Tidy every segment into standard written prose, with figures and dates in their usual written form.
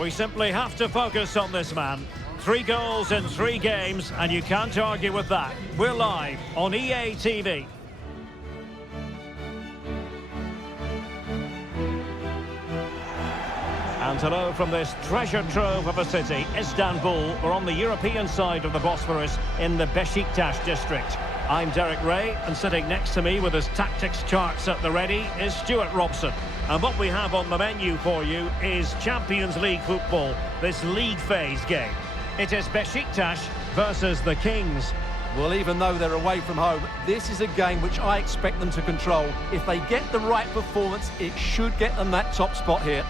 We simply have to focus on this man. 3 goals in 3 games, and you can't argue with that. We're live on EA TV. And hello from this treasure trove of a city, Istanbul. We're on the European side of the Bosphorus in the Beşiktaş district. I'm Derek Ray, and sitting next to me with his tactics charts at the ready is Stuart Robson. And what we have on the menu for you is Champions League football, this league phase game. It is Beşiktaş versus the Kings. Well, even though they're away from home, this is a game which I expect them to control. If they get the right performance, it should get them that top spot here.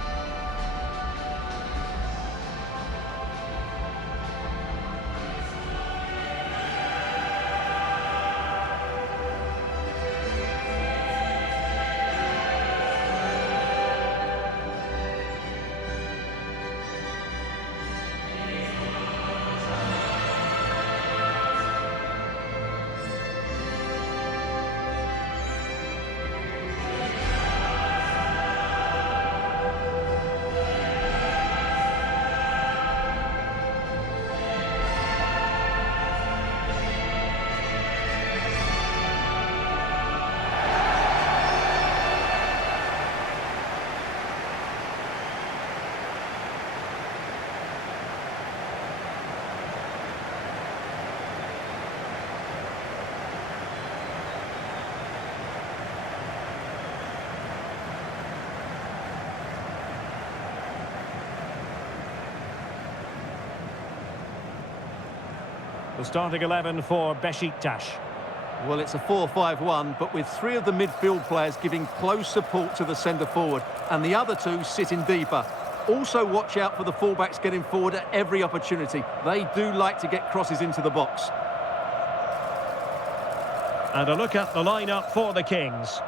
The starting 11 for Beşiktaş. Well, it's a 4-5-1, but with 3 of the midfield players giving close support to the centre forward, and the other 2 sitting deeper. Also watch out for the fullbacks getting forward at every opportunity. They do like to get crosses into the box. And a look at the lineup for the Kings.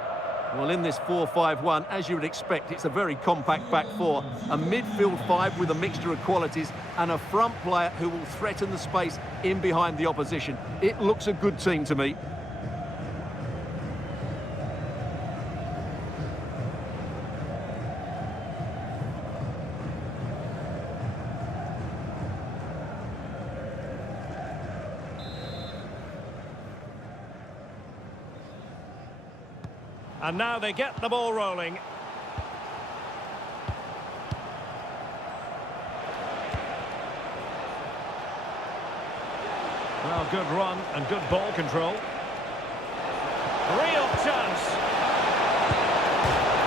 Well, in this 4-5-1, as you would expect, it's a very compact back 4. A midfield 5 with a mixture of qualities and a front player who will threaten the space in behind the opposition. It looks a good team to me. And now they get the ball rolling. Well, good run and good ball control. Real chance.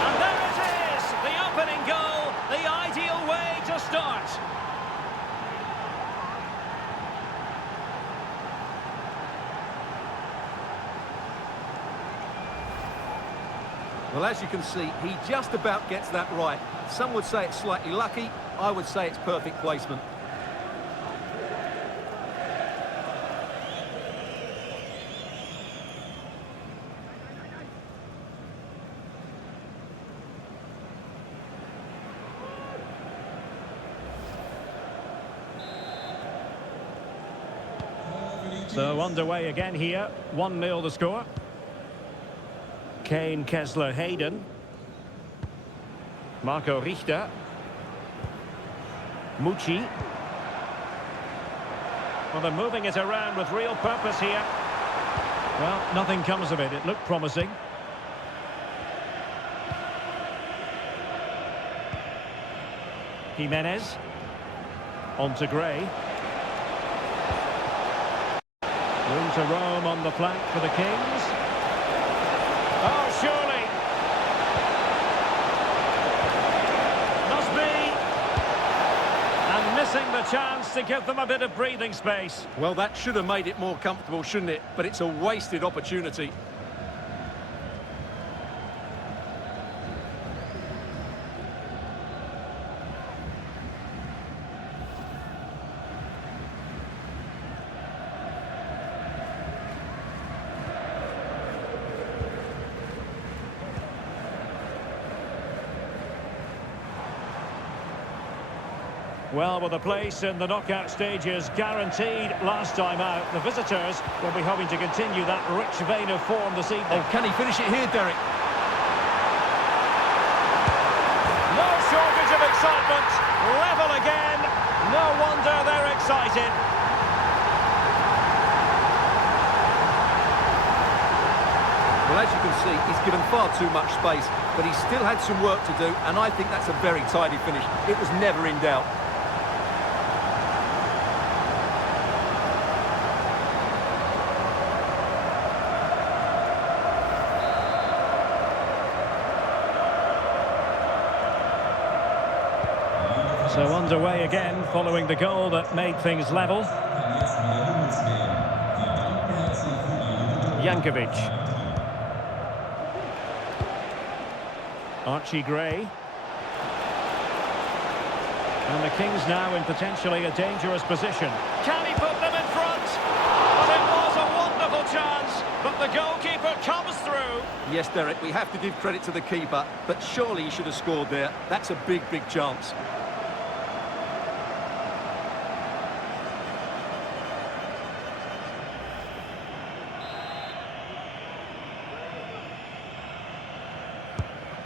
And there it is, the opening goal, the ideal way to start. Well, as you can see, he just about gets that right. Some would say it's slightly lucky. I would say it's perfect placement. So underway again here, 1-0 the score. Cagn, Kessler, Hayden. Marco Richter. Mucci. Well, they're moving it around with real purpose here. Well, nothing comes of it. It looked promising. Jimenez. On to Gray. Room to roam on the flank for the Kings. Oh, surely. Must be. And missing the chance to give them a bit of breathing space. Well, that should have made it more comfortable, shouldn't it? But it's a wasted opportunity. Well, with a place in the knockout stages guaranteed last time out, the visitors will be hoping to continue that rich vein of form this evening. Oh, can he finish it here, Derek? No shortage of excitement excited. Well, as you can see, he's given far too much space, but he still had some work to do, and I think that's a very tidy finish. It was never in doubt. So underway again, following the goal that made things level. Jankovic. Archie Gray. And the Kings now in potentially a dangerous position. Can he put them in front? But it was a wonderful chance, but the goalkeeper comes through. Yes, Derek, we have to give credit to the keeper, but surely he should have scored there. That's a big, big chance.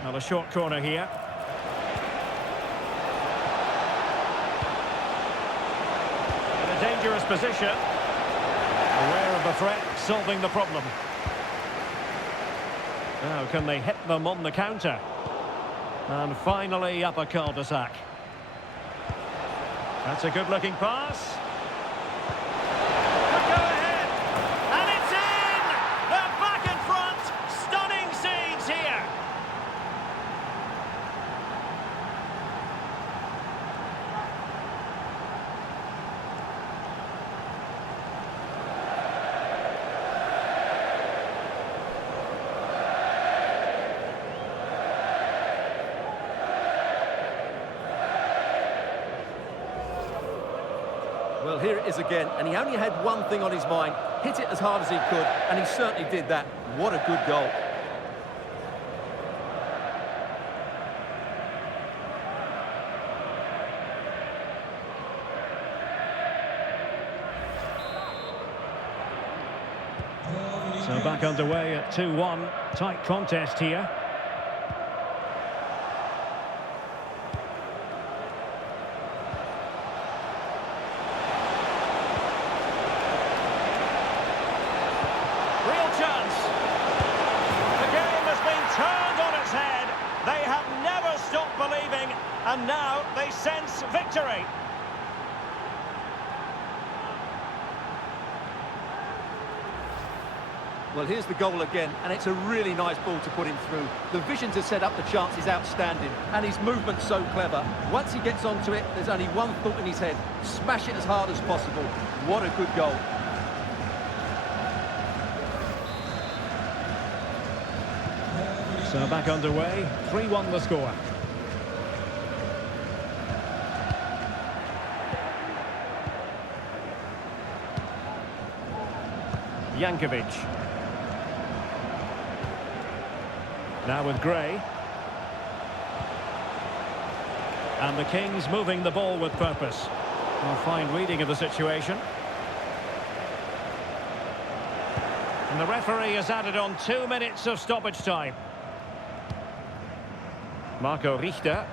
Well, a short corner here. In a dangerous position. Aware of the threat, solving the problem. Now, can they hit them on the counter? And finally, up a cul-de-sac. That's a good-looking pass. Could go ahead. And it's in! They're back in front. Stunning scenes here. Well, here it is again, and he only had one thing on his mind. Hit it as hard as he could, and he certainly did that. What a good goal. So back underway at 2-1. Tight contest here. And now they sense victory. Well, here's the goal again, and it's a really nice ball to put him through. The vision to set up the chance is outstanding, and his movement's so clever. Once he gets onto it, there's only one thought in his head: smash it as hard as possible. What a good goal. So back underway, 3-1 the score. Jankovic. Now with Gray. And the Kings moving the ball with purpose. A fine reading of the situation. And the referee has added on 2 minutes of stoppage time. Marco Richter.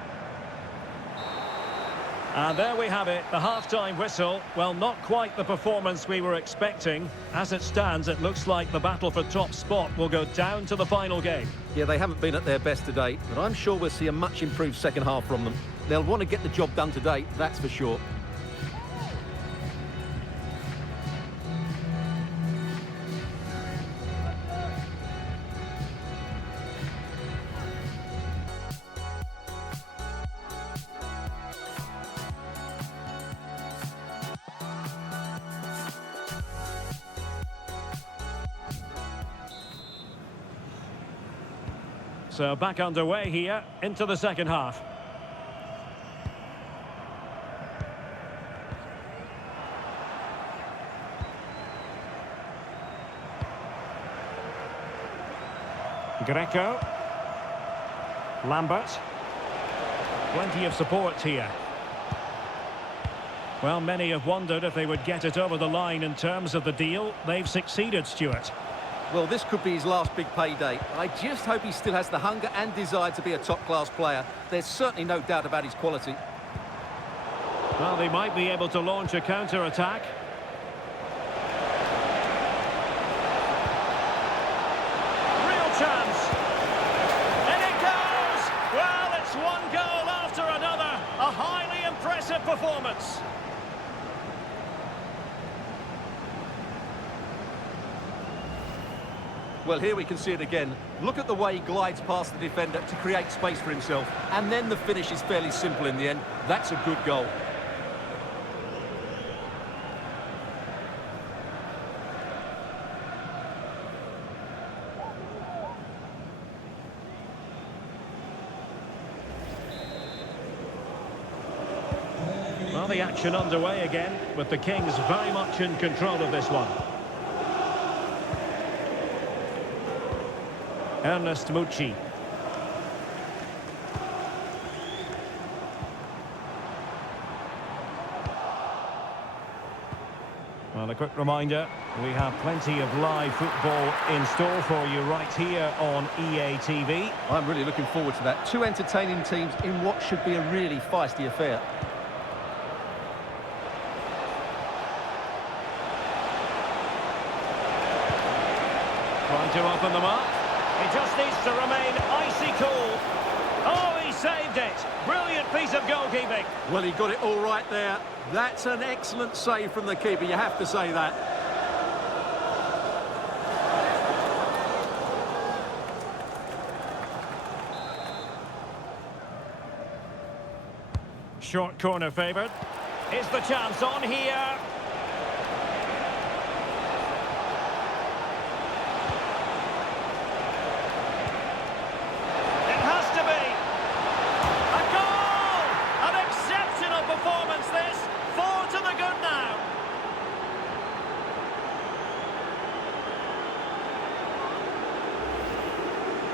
And there we have it, the half-time whistle. Well, not quite the performance we were expecting. As it stands, it looks like the battle for top spot will go down to the final game. Yeah, they haven't been at their best today, but I'm sure we'll see a much improved second half from them. They'll want to get the job done today, that's for sure. So back underway here into the second half. Greco. Lambert. Plenty of support here. Well, many have wondered if they would get it over the line in terms of the deal. They've succeeded, Stuart. Well, this could be his last big payday. I just hope he still has the hunger and desire to be a top-class player. There's certainly no doubt about his quality. Well, they might be able to launch a counter-attack. Real chance. And it goes! Well, it's one goal after another. A highly impressive performance. Well, here we can see it again. Look at the way he glides past the defender to create space for himself. And then the finish is fairly simple in the end. That's a good goal. Well, the action underway again, with the Kings very much in control of this one. Ernest Mucci. Well, a quick reminder, we have plenty of live football in store for you right here on EA TV. I'm really looking forward to that. Two entertaining teams in what should be a really feisty affair. Trying to open them up. He just needs to remain icy cool. Oh, he saved it. Brilliant piece of goalkeeping. Well, he got it all right there. That's an excellent save from the keeper, you have to say that. Short corner favoured. Is the chance on here?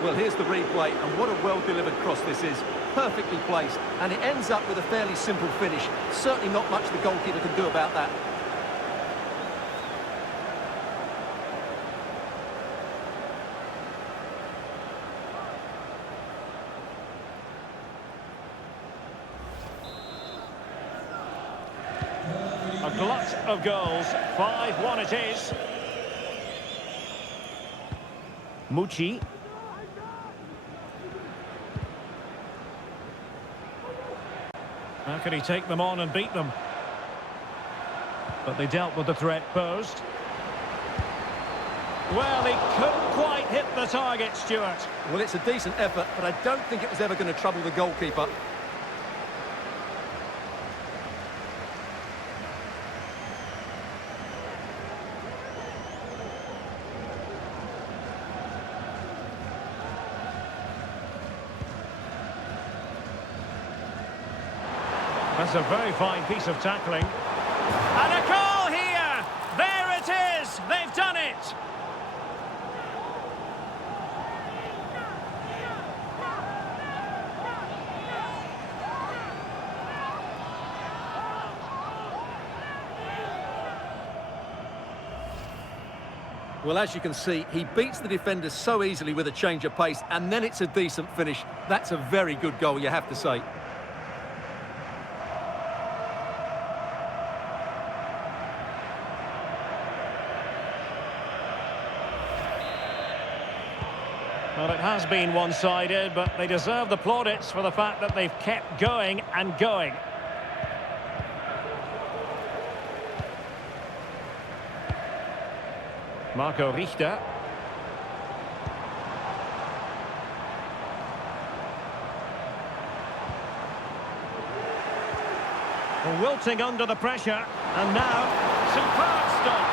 Well, here's the replay, and what a well-delivered cross this is. Perfectly placed, and it ends up with a fairly simple finish. Certainly not much the goalkeeper can do about that. A glut of goals. 5-1 it is. Mucci. How can he take them on and beat them? But they dealt with the threat posed. Well, he couldn't quite hit the target, Stuart. Well, it's a decent effort, but I don't think it was ever going to trouble the goalkeeper. That's a very fine piece of tackling. And a goal here! There it is! They've done it! Well, as you can see, he beats the defenders so easily with a change of pace, and then it's a decent finish. That's a very good goal, you have to say. Well, it has been one-sided, but they deserve the plaudits for the fact that they've kept going and going. Marco Richter. Wilting under the pressure, and now superb stop.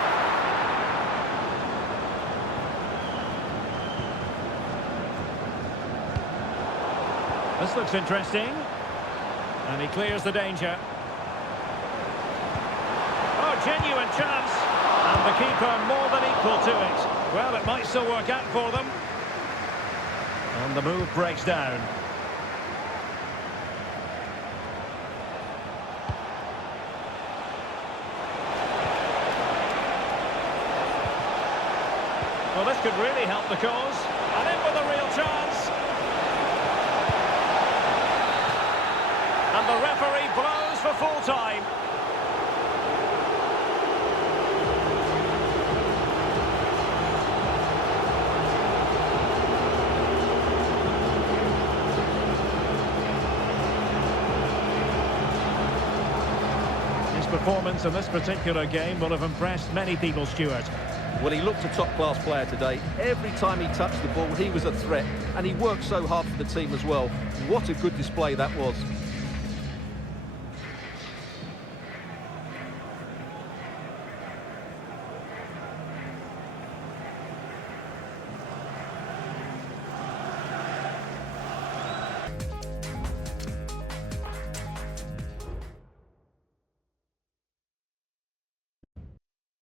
This looks interesting. And he clears the danger. Oh, genuine chance. And the keeper more than equal to it. Well, it might still work out for them. And the move breaks down. Well, this could really help the cause. And in with a real chance. And the referee blows for full time. His performance in this particular game will have impressed many people, Stuart. Well, he looked a top-class player today. Every time he touched the ball, he was a threat, and he worked so hard for the team as well. What a good display that was.